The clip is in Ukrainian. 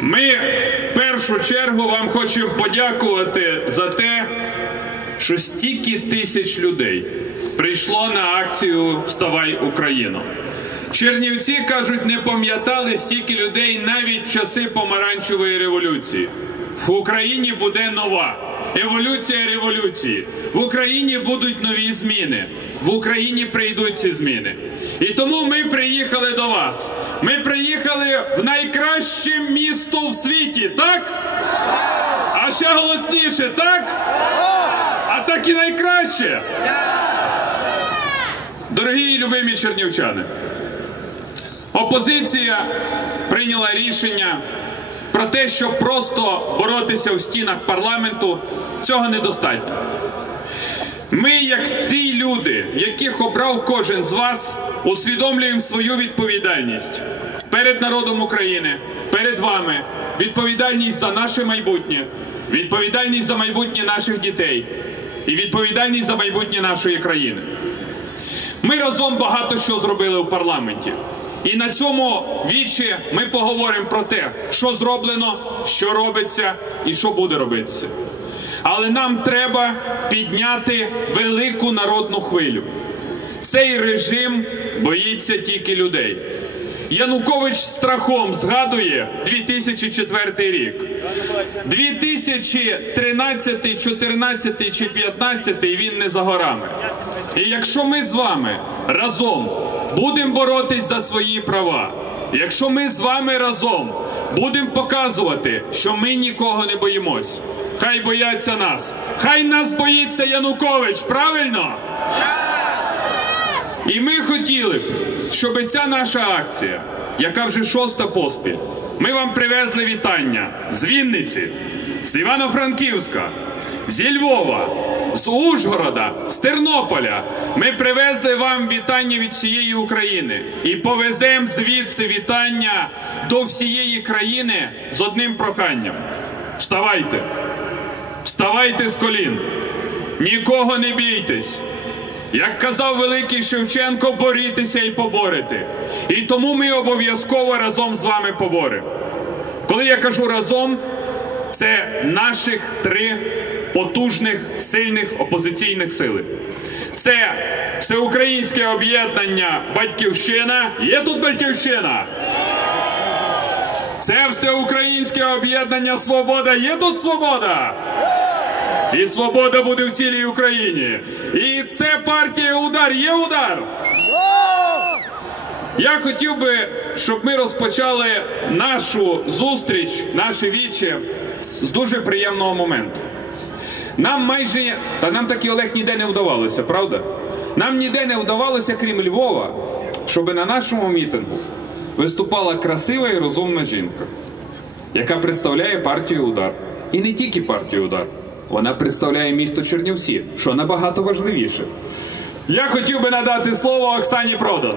Ми в першу чергу вам хочемо подякувати за те, що стільки тисяч людей прийшло на акцію Вставай Україно. Чернівці кажуть, не пам'ятали стільки людей навіть в часи помаранчевої революції. В Україні буде нова еволюція революції. В Україні будуть нові зміни. В Україні прийдуть ці зміни. І тому ми приїхали до вас. Ми приїхали в найкраще місто в світі, так? А ще голосніше, так? А так і найкраще. Дорогі і любимі чернівчани, опозиція прийняла рішення про те, щоб просто боротися в стінах парламенту, цього недостатньо. Ми, як ті люди, яких обрав кожен з вас, усвідомлюємо свою відповідальність перед народом України, перед вами, відповідальність за наше майбутнє, відповідальність за майбутнє наших дітей і відповідальність за майбутнє нашої країни. Ми разом багато що зробили у парламенті. І на цьому вічі ми поговоримо про те, що зроблено, що робиться і що буде робитися. Але нам треба підняти велику народну хвилю. Цей режим боїться тільки людей. Янукович страхом згадує 2004 рік. 2013, 14 чи 15 він не за горами. І якщо ми з вами разом будемо боротись за свої права, якщо ми з вами разом будемо показувати, що ми нікого не боїмось, хай бояться нас, хай нас боїться Янукович, правильно? І ми хотіли б, щоб ця наша акція, яка вже шоста поспіль, ми вам привезли вітання з Вінниці, з Івано-Франківська, зі Львова, з Ужгорода, з Тернополя. Ми привезли вам вітання від всієї України і повеземо звідси вітання до всієї країни з одним проханням. Вставайте! Вставайте з колін! Нікого не бійтесь! Як казав великий Шевченко, борітеся і поборете. І тому ми обов'язково разом з вами поборемо. Коли я кажу разом, це наших три потужних сильних опозиційних сили. Це всеукраїнське об'єднання Батьківщина. Є тут батьківщина. Це всеукраїнське об'єднання Свобода. Є тут свобода. І свобода буде в цілій Україні. І це партія удар. Є удар. Я хотів би, щоб ми розпочали нашу зустріч, наше віче з дуже приємного моменту. Нам майже, та нам так Олег ніде не вдавалося, правда? Нам ніде не вдавалося, крім Львова, щоб на нашому мітингу виступала красива і розумна жінка, яка представляє партію удар. І не тільки партію удар. Вона представляє місто Чернівці, що набагато важливіше. Я хотів би надати слово Оксані Продан.